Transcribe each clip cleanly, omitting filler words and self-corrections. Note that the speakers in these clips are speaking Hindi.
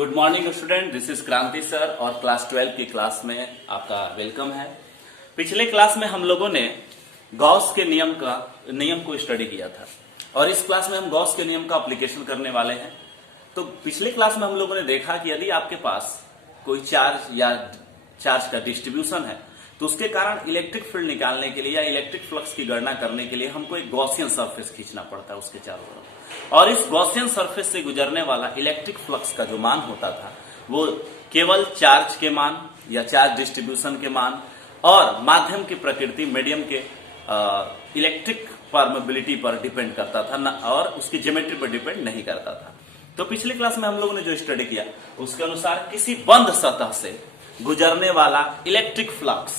Good morning student, this is क्रांति सर और क्लास 12 की क्लास में आपका वेलकम है। पिछले क्लास में हम लोगों ने गॉस के नियम को स्टडी किया था और इस क्लास में हम गॉस के नियम का एप्लीकेशन करने वाले हैं। तो पिछले क्लास में हम लोगों ने देखा कि यदि आपके पास कोई चार्ज या चार्ज का डिस्ट्रीब्यूशन है तो उसके कारण इलेक्ट्रिक फील्ड निकालने के लिए या इलेक्ट्रिक फ्लक्स की गणना करने के लिए हमको एक गॉसियन सरफेस खींचना पड़ता है उसके चारों तरफ, और इस गॉसियन सरफेस से गुजरने वाला इलेक्ट्रिक फ्लक्स का जो मान होता था वो केवल चार्ज के मान या चार्ज डिस्ट्रीब्यूशन के मान और माध्यम की प्रकृति मीडियम के इलेक्ट्रिक परमेबिलिटी पर डिपेंड करता था और उसकी ज्योमेट्री पर डिपेंड नहीं करता था। तो पिछले क्लास में हम लोगों ने जो स्टडी किया उसके अनुसार किसी बंद सतह से गुजरने वाला इलेक्ट्रिक फ्लक्स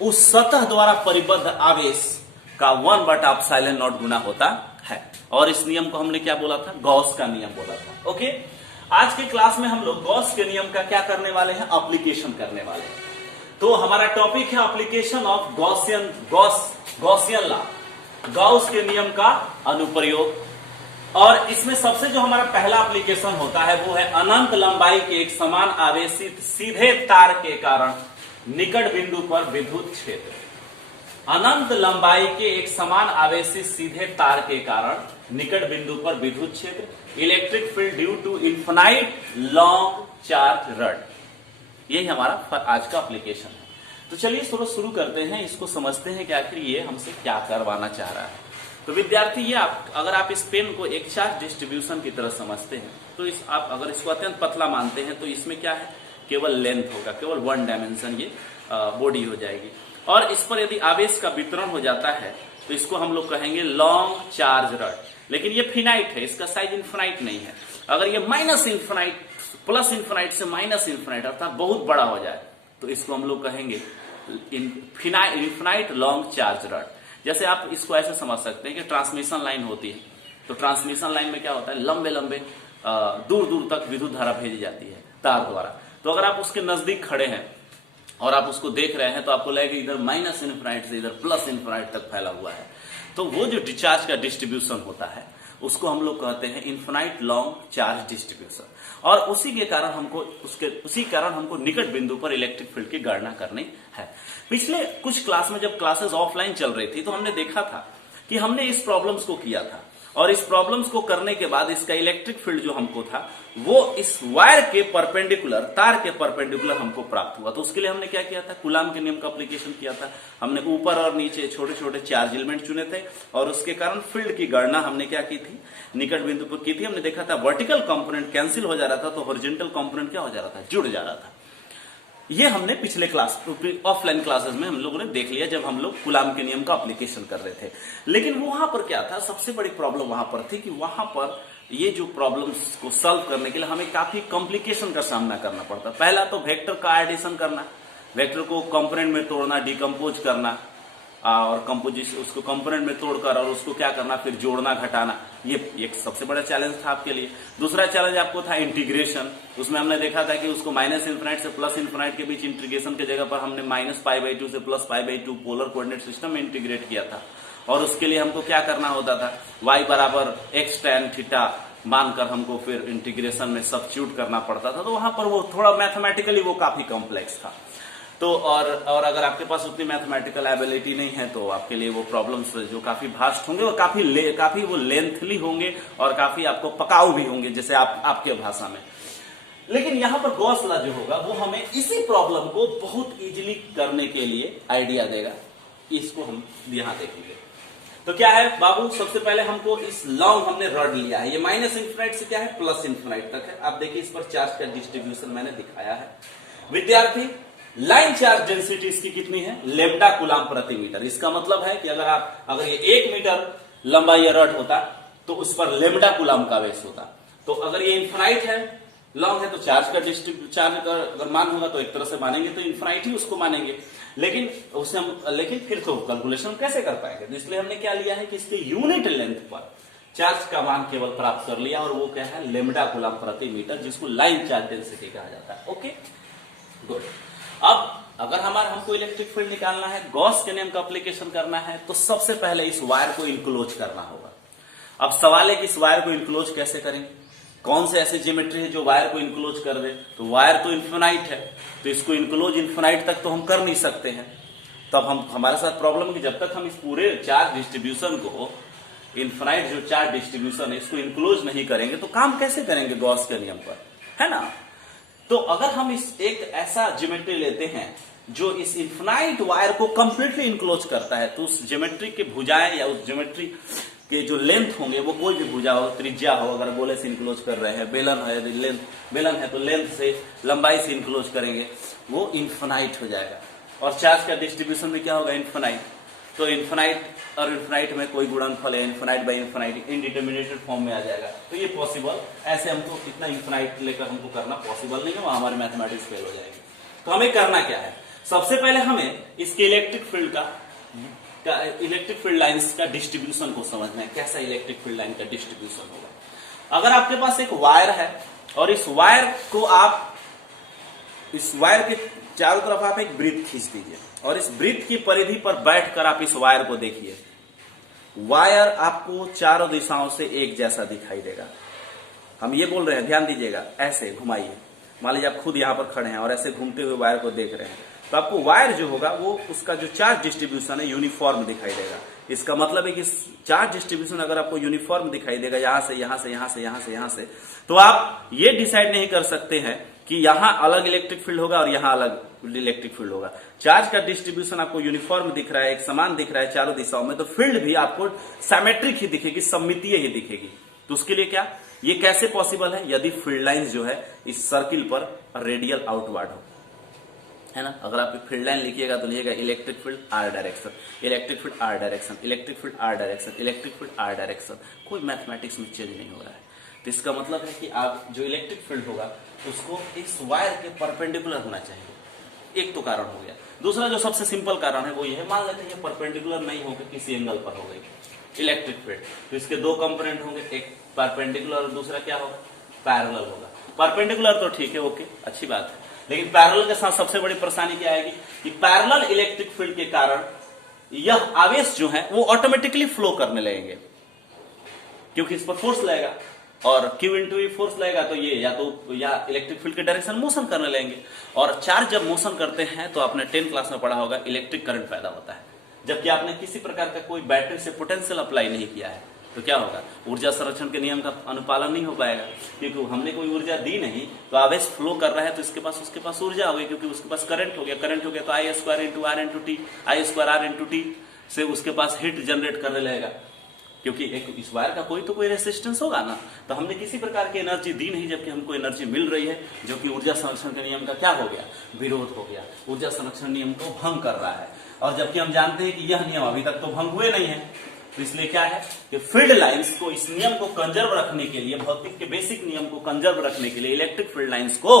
उस सतह द्वारा परिबद्ध आवेश का 1/ε0 गुना होता है, और इस नियम को हमने क्या बोला था? गॉस का नियम बोला था। ओके, आज के क्लास में हम लोग गॉस के नियम का क्या करने वाले हैं? एप्लीकेशन करने वाले हैं। तो हमारा टॉपिक है application of Gaussian law, Gauss के नियम का अनुप्रयोग। और इसमें सबसे जो हमारा पहला एप्लीकेशन होता है वो है अनंत लंबाई के एक समान आवेशित सीधे तार के कारण निकट बिंदु पर विद्युत क्षेत्र। अनंत लंबाई के एक समान आवेशित सीधे तार के कारण निकट बिंदु पर विद्युत क्षेत्र, electric field due to infinite long charge rod. यही हमारा आज का एप्लीकेशन है। तो चलिए थोड़ा शुरू करते हैं, इसको समझते हैं कि आखिर ये हमसे क्या करवाना चाह रहा है। तो विद्यार्थी, ये अगर आप इस पेन को एक चार्ज डिस्ट्रीब्यूशन की तरह समझते हैं तो आप अगर इसको अत्यंत पतला मानते हैं तो इसमें क्या है? केवल लेंथ होगा, केवल वन डायमेंशन ये बॉडी हो जाएगी। और इस पर यदि आवेश का वितरण हो जाता है तो इसको हम लोग कहेंगे लॉन्ग चार्ज रड। लेकिन ये फिनाइट है, इसका साइज इन्फिनाइट नहीं है। अगर ये माइनस इन्फिनाइट प्लस इन्फिनाइट से माइनस इन्फिनाइट अर्थात बहुत बड़ा हो जाए तो इसको हम लोग कहेंगे इन्फिनाइट लॉन्ग चार्ज रड। जैसे आप इसको ऐसे समझ सकते हैं कि ट्रांसमिशन लाइन होती है, तो ट्रांसमिशन लाइन में क्या होता है? लंबे लंबे दूर दूर तक विद्युत धारा भेजी जाती है तार द्वारा। तो अगर आप उसके नजदीक खड़े हैं और आप उसको देख रहे हैं तो आपको लगेगा इधर माइनस इन्फिनाइट से इधर प्लस इन्फिनाइट तक फैला हुआ है। तो वो जो डिस्चार्ज का डिस्ट्रीब्यूशन होता है उसको हम लोग कहते हैं इन्फिनाइट लॉन्ग चार्ज डिस्ट्रीब्यूशन, और उसी कारण हमको निकट बिंदु पर इलेक्ट्रिक फील्ड की गणना करनी है। पिछले कुछ क्लास में जब क्लासेस ऑफलाइन चल रही थी तो हमने देखा था कि हमने इस प्रॉब्लम्स को किया था, और इस प्रॉब्लम्स को करने के बाद इसका इलेक्ट्रिक फील्ड जो हमको था वो इस वायर के परपेंडिकुलर, तार के परपेंडिकुलर हमको प्राप्त हुआ। तो उसके लिए हमने क्या किया था? कूलाम के नियम का एप्लीकेशन किया था। हमने ऊपर और नीचे छोटे छोटे चार्ज एलिमेंट चुने थे और उसके कारण फील्ड की गणना हमने क्या की थी? निकट बिंदु पर की थी। हमने देखा था वर्टिकल कंपोनेंट कैंसिल हो जा रहा था तो हॉरिजॉन्टल कंपोनेंट क्या हो जा रहा था? जुड़ जा रहा था। ये हमने पिछले क्लास ऑफलाइन क्लासेस में हम लोगों ने देख लिया जब हम लोग कूलाम के नियम का एप्लीकेशन कर रहे थे। लेकिन वहां पर क्या था? सबसे बड़ी प्रॉब्लम वहां पर थी कि वहां पर ये जो प्रॉब्लम्स को सॉल्व करने के लिए हमें काफी कॉम्प्लिकेशन का सामना करना पड़ता। पहला तो वेक्टर का एडिशन करना, वेक्टर को कंपोनेंट में तोड़ना, डिकम्पोज करना, और कंपोजिशन उसको कंपोनेंट में तोड़कर और उसको क्या करना, फिर जोड़ना घटाना। ये एक सबसे बड़ा चैलेंज था आपके लिए। दूसरा चैलेंज आपको था इंटीग्रेशन। उसमें हमने देखा था कि उसको माइनस इन्फिनाइट से प्लस इन्फिनाइट के बीच इंटीग्रेशन के जगह पर हमने -π/2 से +π/2 पोलर कोऑर्डिनेट सिस्टम में इंटीग्रेट किया था, और उसके लिए हमको क्या करना होता था? y = x tan थीटा मानकर हमको फिर इंटीग्रेशन में सब्स्टिट्यूट करना पड़ता था। तो वहां पर वो थोड़ा मैथमेटिकली वो काफी कॉम्प्लेक्स था। तो और अगर आपके पास उतनी मैथमेटिकल एबिलिटी नहीं है तो आपके लिए वो प्रॉब्लम्स जो काफी भास्ट होंगे और काफी वो लेंथली होंगे और काफी आपको पकाऊ भी होंगे, जैसे आपके भाषा में। लेकिन यहां पर गॉस लॉ जो होगा वो हमें इसी प्रॉब्लम को बहुत इजीली करने के लिए आइडिया देगा। इसको हम यहां देखेंगे। तो क्या है बाबू? सबसे पहले हमको इस लॉन्ग हमने रड लिया है, ये माइनस इन्फिनाइट से क्या है? प्लस इन्फिनाइट तक है। आप देखिए इस पर चार्ज का डिस्ट्रीब्यूशन मैंने दिखाया है। विद्यार्थी, लाइन चार्ज डेंसिटी इसकी कितनी है? लैम्डा कूलाम प्रति मीटर। इसका मतलब है कि अगर ये 1 मीटर लंबा ये रड होता तो उस पर लैम्डा कूलाम का आवेश होता। तो अगर ये इन्फिनाइट है, लॉन्ग है, तो चार्ज का अगर मान होगा तो एक तरह से मानेंगे तो इन्फिनाइट ही उसको मानेंगे। लेकिन फिर तो कैलकुलेशन कैसे कर पाएंगे? तो इसलिए हमने क्या लिया है कि इसके यूनिट लेंथ पर चार्ज का मान केवल प्राप्त कर लिया, और वो क्या है? लैम्डा कूलाम प्रति मीटर, जिसको लाइन चार्ज डेंसिटी कहा जाता है। Okay, good. अब अगर हमको इलेक्ट्रिक फील्ड निकालना है, गॉस के नियम का एप्लीकेशन करना है, तो सबसे पहले इस वायर को इनक्लोज करना होगा। अब सवाल है कि इस वायर को इनक्लोज कैसे करेंगे? कौन से ऐसे ज्योमेट्री है जो वायर को इनक्लोज कर दे, तो वायर तो इन्फिनाइट है, तो इसको इनक्लोज इन्फिनाइट तक तो हम कर नहीं सकते हैं। तब हम हमारे साथ प्रॉब्लम है कि जब तक हम इस पूरे चार्ज डिस्ट्रीब्यूशन को, इन्फिनाइट जो चार्ज डिस्ट्रीब्यूशन है, इसको इनक्लोज नहीं करेंगे तो काम कैसे करेंगे गॉस के नियम पर, है ना। तो अगर हम इस एक ऐसा ज्योमेट्री लेते हैं जो इस इन्फिनाइट वायर को कंप्लीटली इनक्लोज करता है, तो उस ज्योमेट्री के भुजाएं या उस ज्योमेट्री के जो लेंथ होंगे, वो कोई भी भुजा हो, त्रिज्या हो, अगर गोले से इनक्लोज कर रहे हैं, बेलन है, लेंथ बेलन है तो लेंथ से, लंबाई से इनक्लोज करेंगे, वो इन्फिनाइट हो जाएगा। और चार्ज का डिस्ट्रीब्यूशन भी क्या होगा, इन्फिनाइट। तो इन्फिनाइट और इन्फिनाइट में कोई गुणनफल है, इन्फिनाइट बाई इन्फिनाइट इनडिटर्मिनेटेड फॉर्म में आ जाएगा। तो ये पॉसिबल, ऐसे हमको इतना इन्फिनाइट लेकर हमको करना पॉसिबल नहीं है, वहां हमारे मैथमेटिक्स फेल हो जाएंगे। तो हमें करना क्या है, सबसे पहले हमें इसके इलेक्ट्रिक फील्ड का इलेक्ट्रिक फील्ड लाइंस का डिस्ट्रीब्यूशन को समझना है, कैसा इलेक्ट्रिक फील्ड लाइन का डिस्ट्रीब्यूशन होगा। अगर आपके पास एक वायर है और इस वायर को आप, इस वायर के चारों तरफ आप एक वृत्त खींच दीजिए और इस वृत्त की परिधि पर बैठकर आप इस वायर को देखिए, वायर आपको चारों दिशाओं से एक जैसा दिखाई देगा। हम ये बोल रहे हैं, ध्यान दीजिएगा, ऐसे घुमाइए, मान लीजिए आप खुद यहां पर खड़े हैं और ऐसे घूमते हुए वायर को देख रहे हैं, तो आपको वायर जो होगा वो उसका जो चार्ज डिस्ट्रीब्यूशन है यूनिफॉर्म दिखाई देगा। इसका मतलब है कि चार्ज डिस्ट्रीब्यूशन अगर आपको यूनिफॉर्म दिखाई देगा, यहां से यहां से यहां से यहां से यहां से, तो आप ये डिसाइड नहीं कर सकते हैं कि यहां अलग इलेक्ट्रिक फील्ड होगा और यहां अलग इलेक्ट्रिक फील्ड होगा। चार्ज का डिस्ट्रीब्यूशन आपको यूनिफॉर्म दिख रहा है, एक समान दिख रहा है चारों दिशाओं में, तो फील्ड भी आपको सिमेट्रिक ही दिखेगी, सममितीय ही दिखेगी। तो उसके लिए क्या, ये कैसे पॉसिबल है, यदि फील्ड लाइन जो है इस सर्किल पर रेडियल आउटवर्ड हो, है ना। अगर आप फील्ड लाइन लिखिएगा तो लिखिएगा electric field R direction, electric field R direction, electric field R direction, electric field R direction, कोई मैथमेटिक्स में चेंज नहीं हो रहा है। तो इसका मतलब है कि आप जो इलेक्ट्रिक फील्ड होगा उसको इस वायर के परपेंडिकुलर होना चाहिए। एक तो कारण हो गया। दूसरा जो सबसे सिंपल कारण है वो ये है, मान लेते हैं ये परपेंडिकुलर नहीं होकर किसी एंगल पर हो गई इलेक्ट्रिक फील्ड, तो इसके दो कंपोनेंट होंगे, एक परपेंडिकुलर और दूसरा क्या होगा, पैरेलल होगा। परपेंडिकुलर तो ठीक है, ओके, अच्छी बात है, लेकिन पैरेलल के साथ सबसे बड़ी परेशानी क्या आएगी कि पैरेलल इलेक्ट्रिक फील्ड के कारण यह आवेश जो है वो ऑटोमेटिकली फ्लो करने लगेंगे, क्योंकि इस पर फोर्स लगेगा और Q इंटू E फोर्स लगेगा, तो ये या इलेक्ट्रिक फील्ड के डायरेक्शन मोशन करने लगेंगे। और चार्ज जब मोशन करते हैं तो आपने 10th क्लास में पढ़ा होगा, इलेक्ट्रिक करंट पैदा होता है। जबकि आपने किसी प्रकार का कोई बैटरी से पोटेंशियल अप्लाई नहीं किया है, तो क्या होगा, ऊर्जा संरक्षण के नियम का अनुपालन नहीं हो पाएगा, क्योंकि हमने कोई ऊर्जा दी नहीं, तो आवेश फ्लो कर रहा है तो उसके पास ऊर्जा हो गई, क्योंकि उसके पास करंट हो गया, तो I square into R into T, I square R into T से उसके पास हीट जनरेट करने लगेगा, क्योंकि एक इस वायर का कोई रेसिस्टेंस होगा ना। तो हमने किसी प्रकार की एनर्जी दी नहीं, जबकि हमको एनर्जी मिल रही है, जो कि ऊर्जा संरक्षण के नियम का क्या हो गया, विरोध हो गया, ऊर्जा संरक्षण नियम को भंग कर रहा है। और जबकि हम जानते हैं कि यह नियम अभी तक तो भंग हुए नहीं है, तो इसलिए क्या है कि फील्ड लाइंस को, इस नियम को कंजर्व रखने के लिए, भौतिक के बेसिक नियम को कंजर्व रखने के लिए इलेक्ट्रिक फील्ड लाइंस को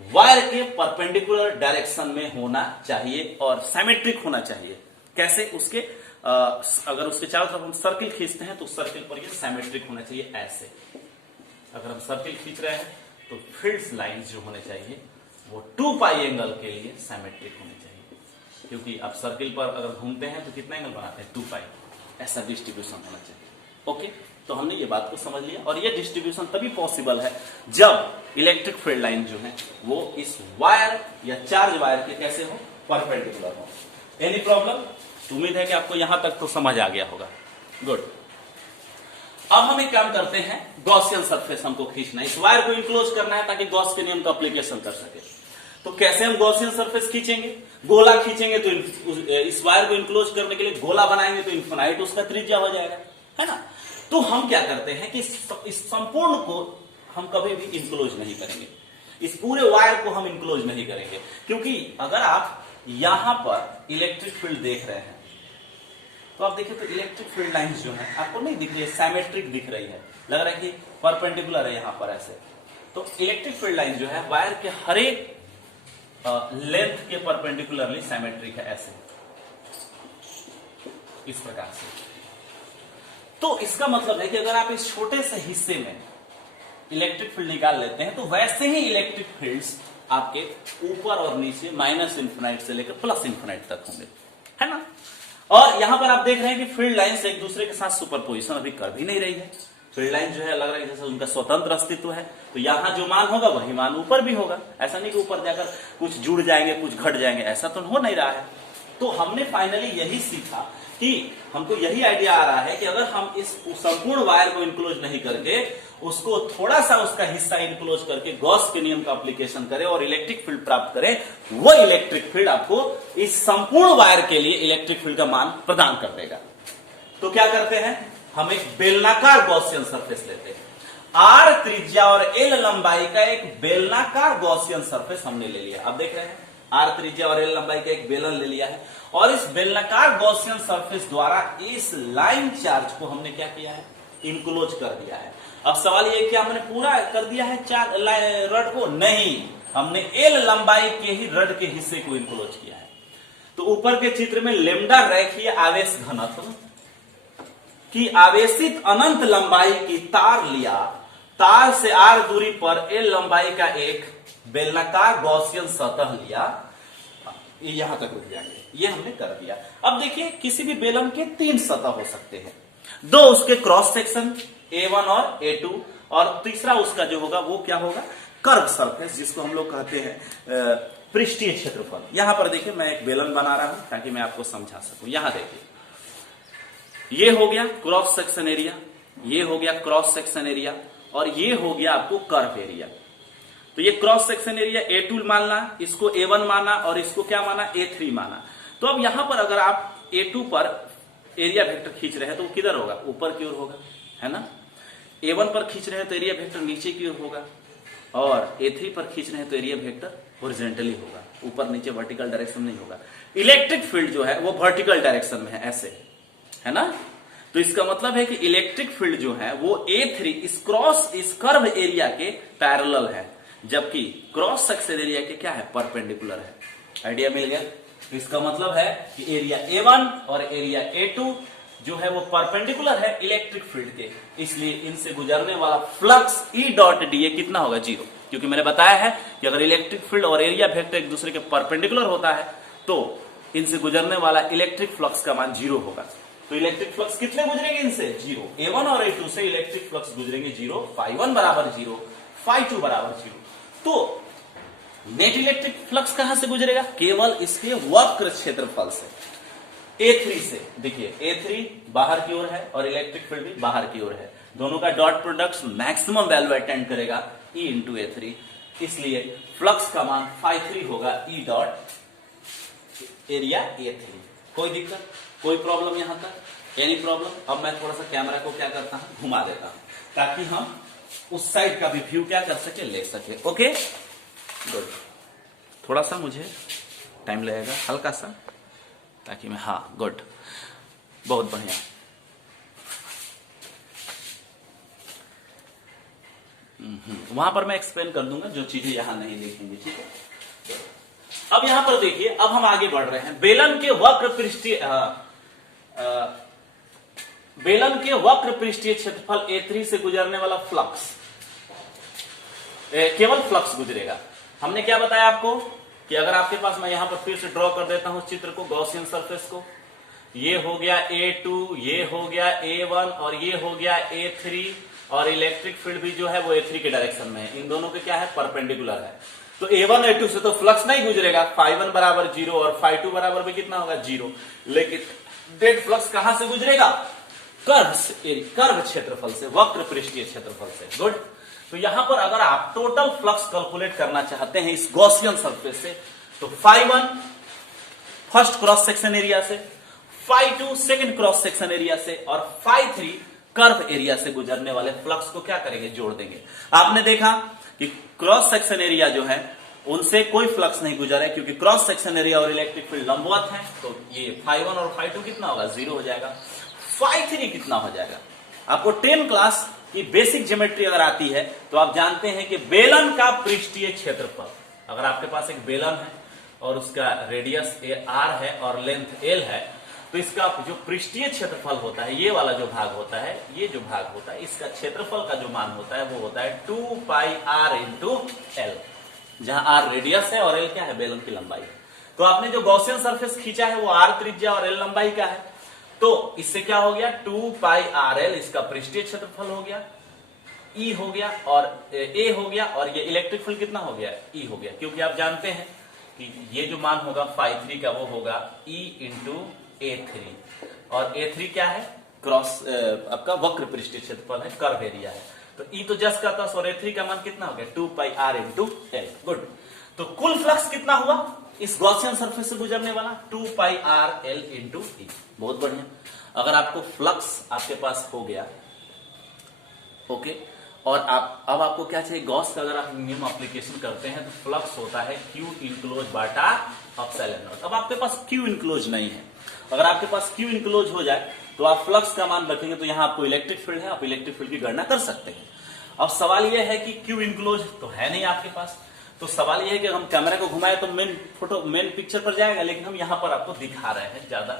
वायर के परपेंडिकुलर डायरेक्शन में होना चाहिए और सिमेट्रिक होना चाहिए। कैसे, उसके अगर उसके चारों तरफ हम सर्किल खींचते हैं तो सर्किल पर ये सिमेट्रिक होना चाहिए, ऐसे। अगर हम सर्किल खींच रहे हैं तो फील्ड लाइंस जो होने चाहिए वो 2 पाई एंगल के लिए सिमेट्रिक होने चाहिए, क्योंकि आप सर्किल पर अगर घूमते हैं तो कितना एंगल बनाते हैं, 2 पाई, ऐसा डिस्ट्रीब्यूशन होना चाहिए। ओके, तो हमने ये बात को समझ लिया। और ये डिस्ट्रीब्यूशन तभी पॉसिबल है जब इलेक्ट्रिक फील्ड लाइन जो है वो इस वायर या चार्ज वायर के कैसे हो, परपेंडिकुलर हो। Any problem? उम्मीद है कि आपको यहां तक तो समझ आ गया होगा। गुड। अब हम एक काम करते हैं, गॉसियन सरफेस हमको खींचना है, इस वायर को इनक्लोज करना है ताकि गॉस के नियम का एप्लीकेशन कर सके। तो कैसे हम गॉसियन सरफेस खींचेंगे, गोला खींचेंगे, तो इस वायर को इनक्लोज करने के लिए गोला बनाएंगे तो इन्फिनाइट उसका त्रिज्या हो जाएगा, है ना। तो हम क्या करते हैं कि इस संपूर्ण को हम कभी भी इनक्लोज नहीं करेंगे, इस पूरे वायर को हम इनक्लोज नहीं करेंगे, क्योंकि अगर आप यहां पर इलेक्ट्रिक फील्ड देख रहे हैं तो आप देखिए तो इलेक्ट्रिक फील्ड लाइंस जो है आपको नहीं दिख रही है, सिमेट्रिक दिख रही है, लग रहा है कि परपेंडिकुलर है यहां पर ऐसे। तो इलेक्ट्रिक फील्ड लाइन जो है वायर के हर एक लेंथ के परपेंडिकुलरली सिमेट्रिक है, ऐसे, इस प्रकार से। तो इसका मतलब है कि अगर आप इस छोटे से हिस्से में इलेक्ट्रिक फील्ड निकाल लेते हैं तो वैसे ही इलेक्ट्रिक फील्ड्स आपके ऊपर और नीचे माइनस इन्फिनाइट से लेकर प्लस इन्फिनाइट तक होंगे, है ना। और यहां पर आप देख रहे हैं कि फील्ड लाइंस एक दूसरे के साथ सुपरपोजिशन अभी कर भी नहीं रही है, फील्ड लाइन जो है लग रहा है जैसे उनका स्वतंत्र अस्तित्व है। तो यहाँ जो मान होगा वही मान ऊपर भी होगा, ऐसा नहीं कि ऊपर जाकर कुछ जुड़ जाएंगे कुछ घट जाएंगे, ऐसा तो हो नहीं रहा है। तो हमने फाइनली यही सीखा कि हमको यही आइडिया आ रहा है कि अगर हम इस संपूर्ण वायर को इनक्लोज नहीं करके उसको थोड़ा सा उसका हिस्सा इनक्लोज करके गॉस के नियम का एप्लीकेशन करें और इलेक्ट्रिक फील्ड प्राप्त करें, वो इलेक्ट्रिक फील्ड आपको इस संपूर्ण वायर के लिए इलेक्ट्रिक फील्ड का मान प्रदान कर देगा। तो क्या करते हैं, हम एक बेलनाकार गॉसियन सरफेस लेते हैं। आर त्रिज्या और एल लंबाई का एक बेलनाकार गॉसियन सरफेस हमने ले लिया। अब देख रहे हैं आर त्रिज्या और एल लंबाई का एक बेलन ले लिया है और इस बेलनाकार गॉसियन सरफेस द्वारा इस लाइन चार्ज को हमने क्या किया है, इनक्लोज कर दिया है। अब सवाल ये क्या हमने पूरा कर दिया है रड को? नहीं, हमने एल लंबाई के ही रड के हिस्से को इनक्लोज किया है। तो ऊपर के चित्र में लेमडा रेखीय आवेश घनत्व की आवेशित अनंत लंबाई की तार लिया, तार से आर दूरी पर एल लंबाई का एक बेलनाकार गॉसियन सतह लिया, ये यहां तक रुक जाएंगे, ये हमने कर दिया। अब देखिए किसी भी बेलन के 3 सतह हो सकते हैं, 2 उसके क्रॉस सेक्शन A1 और A2 और तीसरा उसका जो होगा वो क्या होगा, कर्व सरफेस, जिसको हम लोग कहते हैं पृष्ठीय क्षेत्रफल। यहां पर देखिए मैं एक बेलन बना रहा हूं ताकि मैं आपको समझा सकूं। यहां देखिए ये हो गया क्रॉस सेक्शन एरिया, ये हो गया क्रॉस सेक्शन एरिया और ये हो गया आपको कर्व एरिया। तो ये क्रॉस सेक्शन एरिया A2 मानना, इसको A1 माना और इसको क्या माना, A3 माना। तो अब यहां पर अगर आप A2 पर एरिया वेक्टर खींच रहे हैं तो वो किधर होगा, ऊपर की ओर होगा, है ना। A1 पर खींच रहे हैं तो एरिया वेक्टर नीचे की ओर होगा और A3 पर खींच रहे हैं तो एरिया वेक्टर हॉरिजॉन्टली होगा, ऊपर नीचे वर्टिकल डायरेक्शन नहीं होगा। इलेक्ट्रिक फील्ड जो है वो वर्टिकल डायरेक्शन में है, ऐसे, है ना। तो इसका मतलब है कि इलेक्ट्रिक फील्ड जो है वो A3 इस कर्व एरिया के पैरेलल है, जबकि क्रॉस सेक्शन एरिया के क्या है, परपेंडिकुलर है। आइडिया मिल गया। तो इसका मतलब है कि एरिया A1 और एरिया A2 जो है वो परपेंडिकुलर है इलेक्ट्रिक फील्ड के, इसलिए इनसे गुजरने वाला फ्लक्स E डॉट डी कितना होगा, 0। क्योंकि मैंने बताया है कि अगर इलेक्ट्रिक फील्ड और एरिया वेक्टर एक दूसरे के परपेंडिकुलर होता है तो इनसे गुजरने वाला इलेक्ट्रिक फ्लक्स का मान 0 होगा। तो इलेक्ट्रिक फ्लक्स कितने गुजरेंगे इनसे, 0। A1 और A2 से इलेक्ट्रिक फ्लक्स गुजरेंगे 0, φ1 बराबर 0, φ2 बराबर 0। तो नेट इलेक्ट्रिक फ्लक्स कहां से गुजरेगा, केवल इसके वक्र क्षेत्रफल से, A3 से। देखिए A3 बाहर की ओर है और इलेक्ट्रिक फील्ड भी बाहर की ओर है, दोनों का dot product maximum value attend करेगा E इंटू A3, इसलिए फ्लक्स का मान φ3 होगा E डॉट एरिया A3। कोई दिक्कत, कोई प्रॉब्लम यहां तक, एनी प्रॉब्लम। अब मैं थोड़ा सा कैमरा को क्या करता हूं, घुमा देता हूं ताकि हम उस साइड का भी व्यू क्या कर सके, ले सके। ओके गुड, थोड़ा सा मुझे टाइम लगेगा हल्का सा, ताकि मैं, हाँ गुड, बहुत बढ़िया। वहां पर मैं एक्सप्लेन कर दूंगा जो चीजें यहां नहीं लिखेंगे, ठीक है। अब यहां पर देखिए, अब हम आगे बढ़ रहे हैं। बेलन के वक्र पृष्ठीय क्षेत्रफल A3 से गुजरने वाला फ्लक्स, केवल फ्लक्स गुजरेगा। हमने क्या बताया आपको कि अगर आपके पास, मैं यहां पर फिर से ड्रॉ कर देता हूं चित्र को, गॉसियन सरफेस को, ये हो गया A2, ये हो गया A1 और ये हो गया A3 और इलेक्ट्रिक फील्ड भी जो है वो A3 के डायरेक्शन में है, इन दोनों के क्या है, परपेंडिकुलर है। तो A1 A2 से तो फ्लक्स नहीं गुजरेगा, φ1 बराबर 0 और φ2 बराबर भी कितना होगा, 0। लेकिन डेड फ्लक्स कहां से गुजरेगा, कर्व क्षेत्रफल से, वक्र पृष्ठीय क्षेत्रफल से। गुड। तो यहां पर अगर आप टोटल फ्लक्स कैलकुलेट करना चाहते हैं इस गॉसियन सरफेस से, तो φ1 फर्स्ट क्रॉस सेक्शन एरिया से, φ2 सेकंड क्रॉस सेक्शन एरिया से और φ3 कर्व एरिया से गुजरने वाले फ्लक्स को क्या करेंगे, जोड़ देंगे। आपने देखा कि क्रॉस सेक्शन एरिया जो है उनसे कोई फ्लक्स नहीं गुजरा है, क्योंकि क्रॉस सेक्शन एरिया और इलेक्ट्रिक फील्ड लंबवत है, तो ये φ1 और φ2 कितना होगा, 0 हो जाएगा। φ3 कितना हो जाएगा। आपको 10 क्लास की बेसिक ज्योमेट्री अगर आती है तो आप जानते हैं कि बेलन का पृष्ठीय क्षेत्रफल, अगर आपके पास एक बेलन है और उसका रेडियस r है और लेंथ l है, तो इसका जो पृष्ठीय क्षेत्रफल होता है, ये वाला जो भाग होता है, ये जो भाग होता है, इसका क्षेत्रफल का जो मान होता है वो होता है 2 पाई r इंटू l, जहां r रेडियस है और l क्या है, बेलन की लंबाई है। तो आपने जो गॉसियन सरफेस खींचा है वो r त्रिज्या और l लंबाई का है। तो इससे क्या हो गया, 2 पाई आर एल इसका पृष्ठीय क्षेत्रफल हो गया, E हो गया और A हो गया, और ये इलेक्ट्रिक फील्ड कितना हो गया, E हो गया, क्योंकि आप जानते हैं कि ये जो मान होगा φ3 का वो होगा E इंटू A3, और A3 क्या है, क्रॉस आपका वक्र पृष्ठीय क्षेत्रफल है, कर्व एरिया है, तो E तो जस्ट का था, और A3 का मान कितना हो गया 2 पाई R इंटू एल। गुड, तो कुल फ्लक्स कितना हुआ इस गॉसियन सरफेस से गुजरने वाला, 2 पाई R L इंटू E। बहुत बढ़िया, अगर आपको फ्लक्स आपके पास हो गया, ओके, और अब आपको क्या चाहिए, गॉस का अगर आप नियम एप्लीकेशन करते हैं तो फ्लक्स होता है Q enclose Bata epsilon not. अब आपके पास Q इनक्लोज नहीं है, अगर आपके पास Q इनक्लोज हो जाए तो आप फ्लक्स का मान रखेंगे, तो यहां आपको इलेक्ट्रिक फील्ड है, आप इलेक्ट्रिक फील्ड की गणना कर सकते हैं। अब सवाल यह है कि Q इनक्लोज तो है नहीं आपके पास, तो सवाल यह है कि हम कैमरा को घुमाए तो मेन पिक्चर पर जाएगा, लेकिन हम यहां पर आपको दिखा रहे हैं ज्यादा,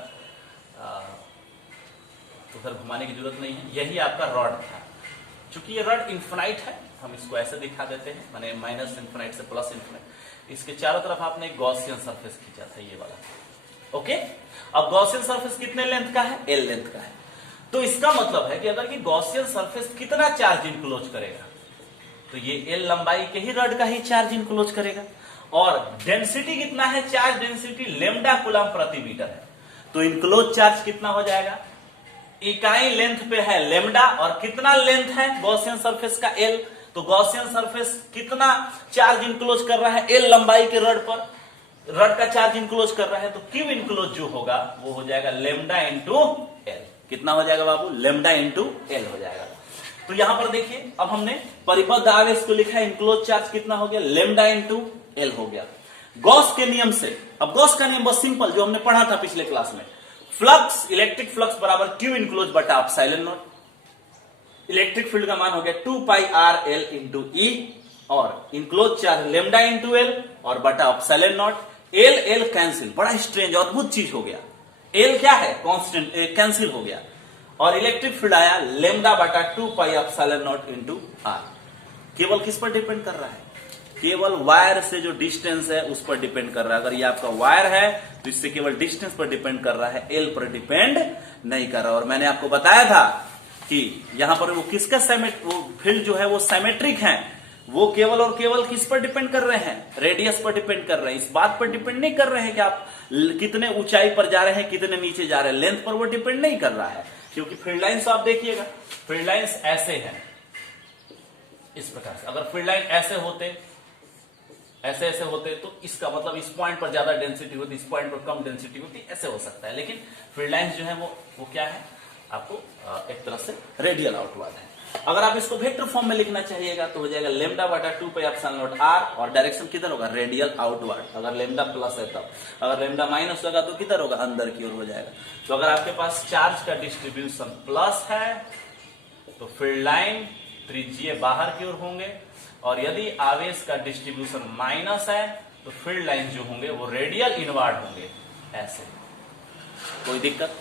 तो फिर घुमाने की जरूरत नहीं है। यही आपका रॉड था, चूंकि ये रॉड इन्फिनाइट है, हम इसको ऐसे दिखा देते हैं, माने माइनस इन्फिनाइट से प्लस इन्फिनाइट, इसके चारों तरफ आपने एक गॉसियन सरफेस खींचा था, ये वाला। ओके, अब गॉसियन सरफेस कितने लेंथ का है, एल लेंथ का है, तो इसका मतलब है कि अगर ये गॉसियन सरफेस कितना चार्ज इनक्लोज करेगा, तो ये एल लंबाई के ही रॉड का ही चार्ज इनक्लोज करेगा, और डेंसिटी कितना है, चार्ज डेंसिटी लेमडा कूलम प्रति मीटर है, तो इनक्लोज चार्ज कितना हो जाएगा, इकाई लेंथ पे है लेमडा, और कितना लेंथ है गॉसियन सरफेस का एल, तो गॉसियन सरफेस कितना चार्ज इनक्लोज कर रहा है, एल लंबाई के रॉड पर, रॉड का चार्ज इनक्लोज कर रहा है, तो क्यू इनक्लोज जो होगा वो हो जाएगा लेमडा इंटू एल। कितना हो जाएगा बाबू, लेमडा इंटू एल हो जाएगा। तो यहां पर देखिए, अब हमने परिबद्ध आवेश को लिखा है, इनक्लोज चार्ज कितना हो गया, लेमडा इंटू एल हो गया। गॉस के नियम से, अब गॉस का नियम बहुत सिंपल, जो हमने पढ़ा था पिछले क्लास में, फ्लक्स इलेक्ट्रिक फ्लक्स बराबर क्यू इनक्लोज बटा एप्सिलॉन नॉट, इलेक्ट्रिक फील्ड का मान हो गया 2 पाई आर एल इंटू ई, और enclose charge lambda into L और बटा epsilon not, L L cancel, बड़ा स्ट्रेंज अद्भुत चीज हो गया, एल क्या है कांस्टेंट, कैंसिल हो गया, और इलेक्ट्रिक फील्ड आया लेमडा बटा 2 pi epsilon not into R. केवल किस पर डिपेंड कर रहा है, केवल वायर से जो डिस्टेंस है उस पर डिपेंड कर रहा है। अगर ये आपका वायर है तो इससे केवल डिस्टेंस पर डिपेंड कर रहा है, एल पर डिपेंड नहीं कर रहा। और मैंने आपको बताया था कि यहां पर वो किसका वो फील्ड जो है वो सिमेट्रिक है, वो केवल और केवल किस पर डिपेंड कर रहे हैं, रेडियस पर डिपेंड कर रहे हैं, इस बात पर डिपेंड नहीं कर रहे हैं कि आप कितने ऊंचाई पर जा रहे हैं, कितने नीचे जा रहे हैं, लेंथ पर वो डिपेंड नहीं कर रहा है। क्योंकि फील्ड लाइन्स आप देखिएगा, फील्ड लाइन्स ऐसे हैं इस प्रकार से, अगर फील्ड लाइन ऐसे ऐसे होते तो इसका मतलब इस पॉइंट पर ज्यादा डेंसिटी होती, इस पॉइंट पर कम डेंसिटी होती, ऐसे हो सकता है। लेकिन फील्ड लाइंस जो है वो क्या है, आपको एक तरह से रेडियल आउटवर्ड है। अगर आप इसको वेक्टर फॉर्म में लिखना चाहिएगा तो हो जाएगा लेमडा बटा 2 पाई एप्सिलॉन नॉट आर, और डायरेक्शन किधर होगा, रेडियल आउटवर्ड। अगर लेमडा प्लस है तब, अगर लेमडा माइनस होगा तो किधर होगा, अंदर की ओर हो जाएगा। तो अगर आपके पास चार्ज का डिस्ट्रीब्यूशन प्लस है तो फील्ड लाइन त्रिज्यीय बाहर की ओर होंगे, और यदि आवेश का डिस्ट्रीब्यूशन माइनस है तो फील्ड लाइन जो होंगे वो रेडियल इनवर्ड होंगे, ऐसे। कोई दिक्कत,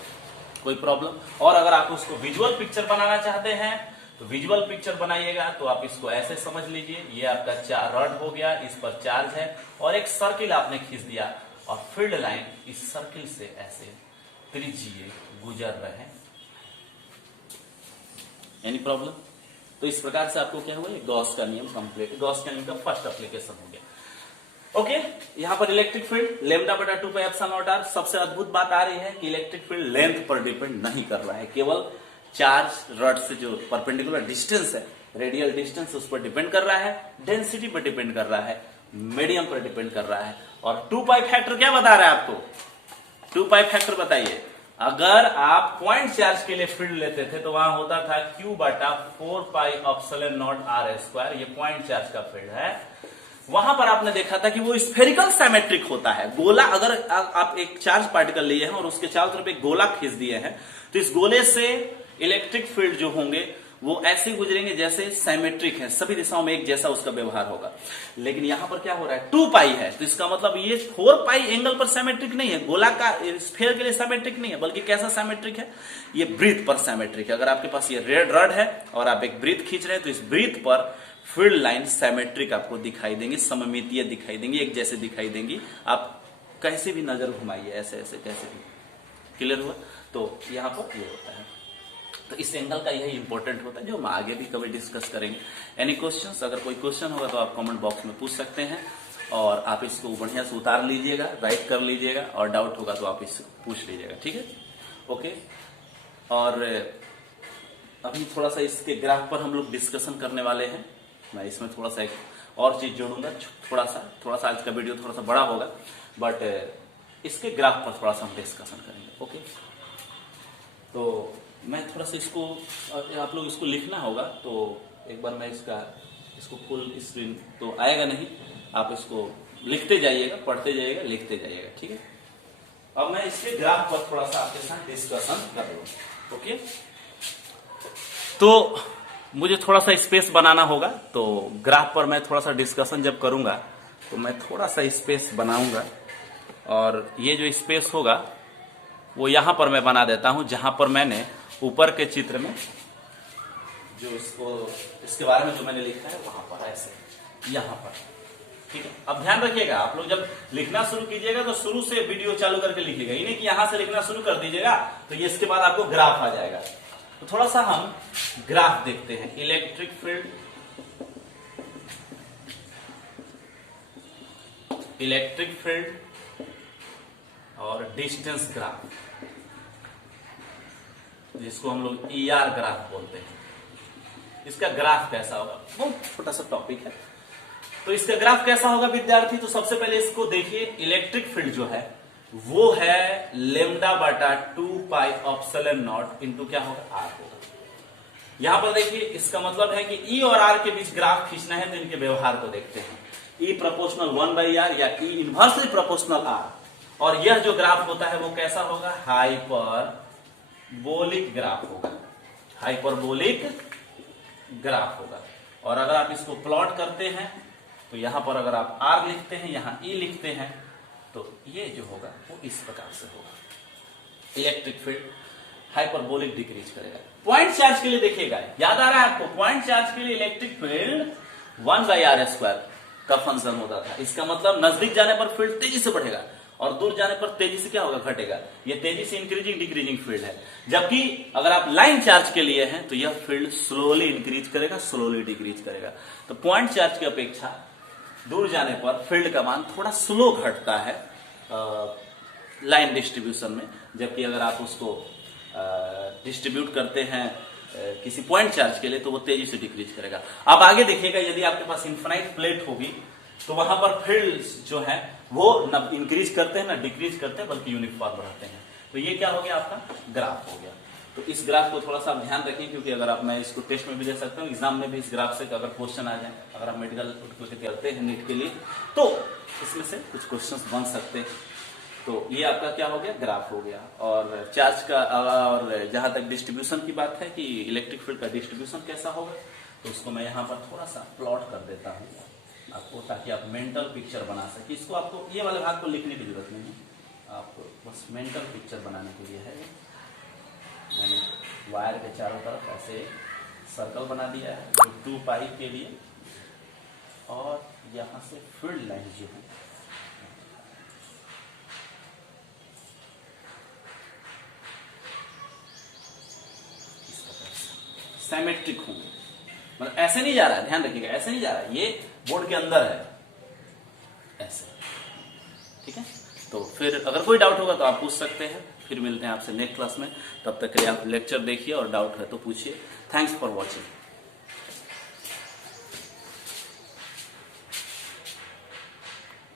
कोई प्रॉब्लम? और अगर आप उसको विजुअल पिक्चर बनाना चाहते हैं तो विजुअल पिक्चर बनाइएगा, तो आप इसको ऐसे समझ लीजिए, ये आपका रॉड हो गया, इस पर चार्ज है और एक सर्किल आपने खींच दिया, और फील्ड लाइन इस सर्किल से ऐसे त्रिज्यीय गुजर रहे हैं। Any problem? तो इस प्रकार से आपको क्या हुआ, गॉस का नियम कंप्लीट, गॉस का नियम का फर्स्ट एप्लीकेशन हो गया। ओके, यहां पर इलेक्ट्रिक फील्ड लेमडा बटा 2 पाई एप्सिलॉन नॉट आर। सबसे अद्भुत बात आ रही है कि इलेक्ट्रिक फील्ड लेंथ पर डिपेंड नहीं कर रहा है, केवल चार्ज रॉड से जो परपेंडिकुलर डिस्टेंस है, रेडियल डिस्टेंस, उस पर डिपेंड कर रहा है, डेंसिटी पर डिपेंड कर रहा है, मीडियम पर डिपेंड कर रहा है। और 2 पाई फैक्टर क्या बता रहा है आपको, 2 पाई फैक्टर बताइए। अगर आप पॉइंट चार्ज के लिए फील्ड लेते थे तो वहां होता था Q बटा 4 pi epsilon not R square, ये पॉइंट चार्ज का फील्ड है। वहां पर आपने देखा था कि वो स्फेरिकल सिमेट्रिक होता है, गोला। अगर आप एक चार्ज पार्टिकल लिए हैं और उसके चारों तरफ एक गोला खींच दिए हैं तो इस गोले से इलेक्ट्रिक फील्ड जो होंगे वो ऐसे गुजरेंगे जैसे सिमेट्रिक है, सभी दिशाओं में एक जैसा उसका व्यवहार होगा। लेकिन यहां पर क्या हो रहा है, 2 पाई है, तो इसका मतलब ये 4 पाई एंगल पर सिमेट्रिक नहीं है, गोला का स्फीयर के लिए सिमेट्रिक नहीं है, बल्कि कैसा सिमेट्रिक है, ये ब्रीथ पर सिमेट्रिक है। अगर आपके पास ये रेड रॉड है और आप एक ब्रीथ खींच रहे हैं तो इस ब्रीथ पर फील्ड लाइन सिमेट्रिक आपको दिखाई देंगी, सममितीय दिखाई देंगी, एक जैसे दिखाई देंगी। आप कैसे भी नजर घुमाइए, ऐसे ऐसे कैसे भी। क्लियर हुआ? तो यहाँ पर ये होता है। तो इस एंगल का यही इंपॉर्टेंट होता है जो हम आगे भी कभी डिस्कस करेंगे। एनी क्वेश्चंस, अगर कोई क्वेश्चन होगा तो आप कमेंट बॉक्स में पूछ सकते हैं और आप इसको बढ़िया से उतार लीजिएगा, राइट कर लीजिएगा और डाउट होगा तो आप इससे पूछ लीजिएगा, ठीक है। ओके, और अभी थोड़ा सा इसके ग्राफ पर हम लोग डिस्कशन करने वाले हैं। मैं इसमें थोड़ा सा एक और चीज जोड़ूंगा, थोड़ा सा आज का वीडियो थोड़ा सा बड़ा होगा, बट इसके ग्राफ पर थोड़ा सा हम डिस्कशन करेंगे। ओके, तो मैं थोड़ा सा इसको, आप लोग इसको लिखना होगा, तो एक बार मैं इसको फुल स्क्रीन तो आएगा नहीं, आप इसको लिखते जाइएगा, पढ़ते जाइएगा, लिखते जाइएगा, ठीक है। अब मैं इसके ग्राफ पर थोड़ा सा आपके साथ डिस्कशन कर रहा हूं। ओके, तो मुझे थोड़ा सा स्पेस बनाना होगा, तो ग्राफ पर मैं थोड़ा सा डिस्कशन जब करूंगा तो मैं थोड़ा सा स्पेस बनाऊंगा और ये जो स्पेस होगा वो यहां पर मैं बना देता हूं जहां पर मैंने ऊपर के चित्र में जो इसके बारे में जो मैंने लिखा है वहां पर ऐसे यहां पर, ठीक है। अब ध्यान रखिएगा, आप लोग जब लिखना शुरू कीजिएगा तो शुरू से वीडियो चालू करके लिखिएगा, ये नहीं कि यहां से लिखना शुरू कर दीजिएगा तो ये इसके बाद आपको ग्राफ आ जाएगा। तो थोड़ा सा हम ग्राफ देखते हैं, इलेक्ट्रिक फील्ड और डिस्टेंस ग्राफ, जिसको हम लोग ER ग्राफ बोलते हैं। इसका ग्राफ कैसा होगा, बहुत छोटा सा टॉपिक है। तो इसका ग्राफ कैसा होगा विद्यार्थी, तो सबसे पहले इसको देखिए, इलेक्ट्रिक फील्ड जो है वो है लेमडा बटा 2 पाई एप्सिलॉन नॉट इंटू क्या होगा, R होगा। यहां पर देखिए, इसका मतलब है कि E और R के बीच ग्राफ खींचना है तो इनके व्यवहार को देखते हैं। E प्रोपोर्शनल 1/R या E इनवर्सली प्रोपोर्शनल R, और यह जो ग्राफ होता है वो कैसा होगा, हाइपरबोलिक ग्राफ होगा, हाइपरबोलिक ग्राफ होगा। और अगर आप इसको प्लॉट करते हैं तो यहां पर अगर आप R लिखते हैं, यहां E लिखते हैं, तो ये जो होगा वो इस प्रकार से होगा। इलेक्ट्रिक फील्ड हाइपरबोलिक डिक्रीज करेगा। पॉइंट चार्ज के लिए देखिएगा, याद आ रहा है आपको, पॉइंट चार्ज के लिए इलेक्ट्रिक फील्ड 1/r² का फंक्शन होता था। इसका मतलब नजदीक जाने पर फील्ड तेजी से बढ़ेगा और दूर जाने पर तेजी से क्या होगा, घटेगा। ये तेजी से इंक्रीजिंग डिक्रीजिंग फील्ड है। जबकि अगर आप लाइन चार्ज के लिए हैं तो यह फील्ड स्लोली इंक्रीज करेगा, स्लोली डिक्रीज करेगा। तो पॉइंट चार्ज की अपेक्षा दूर जाने पर फील्ड का मान थोड़ा स्लो घटता है लाइन डिस्ट्रीब्यूशन में, जबकि अगर आप उसको डिस्ट्रीब्यूट करते हैं किसी पॉइंट चार्ज के लिए तो वो तेजी से डिक्रीज करेगा। अब आगे देखिएगा, यदि आपके पास इन्फिनाइट प्लेट होगी तो वहां पर फील्ड्स जो है वो न इंक्रीज करते हैं ना डिक्रीज करते हैं, बल्कि यूनिफॉर्म रहते हैं। तो ये क्या हो गया, आपका ग्राफ हो गया। तो इस ग्राफ को थोड़ा सा आप ध्यान रखें, क्योंकि अगर आप, मैं इसको टेस्ट में भी दे सकता हूँ, एग्जाम में भी इस ग्राफ से अगर क्वेश्चन आ जाए, अगर आप मेडिकल करते हैं नीट के लिए तो इसमें से कुछ क्वेश्चन बन सकते हैं। तो ये आपका क्या हो गया, ग्राफ हो गया। और चार्ज का, और जहां तक डिस्ट्रीब्यूशन की बात है कि इलेक्ट्रिक फील्ड का डिस्ट्रीब्यूशन कैसा होगा, तो उसको मैं यहाँ पर थोड़ा सा प्लॉट कर देता हूँ आपको, ताकि आप मेंटल पिक्चर बना सके। इसको आपको ये वाले भाग को लिखने की जरूरत नहीं है, आपको बस मेंटल पिक्चर बनाने के लिए है। मैंने वायर के चारों तरफ ऐसे सर्कल बना दिया है जो 2 पाई के लिए, और यहाँ से फील्ड लाइन जो है सिमेट्रिक होंगे, मतलब ऐसे नहीं जा रहा है, ध्यान रखिएगा, ऐसे नहीं जा रहा है, ये बोर्ड के अंदर है ऐसे, ठीक है। तो फिर अगर कोई डाउट होगा तो आप पूछ सकते हैं, फिर मिलते हैं आपसे नेक्स्ट क्लास में। तब तक के लिए आप लेक्चर देखिए और डाउट है तो पूछिए। Thanks for watching.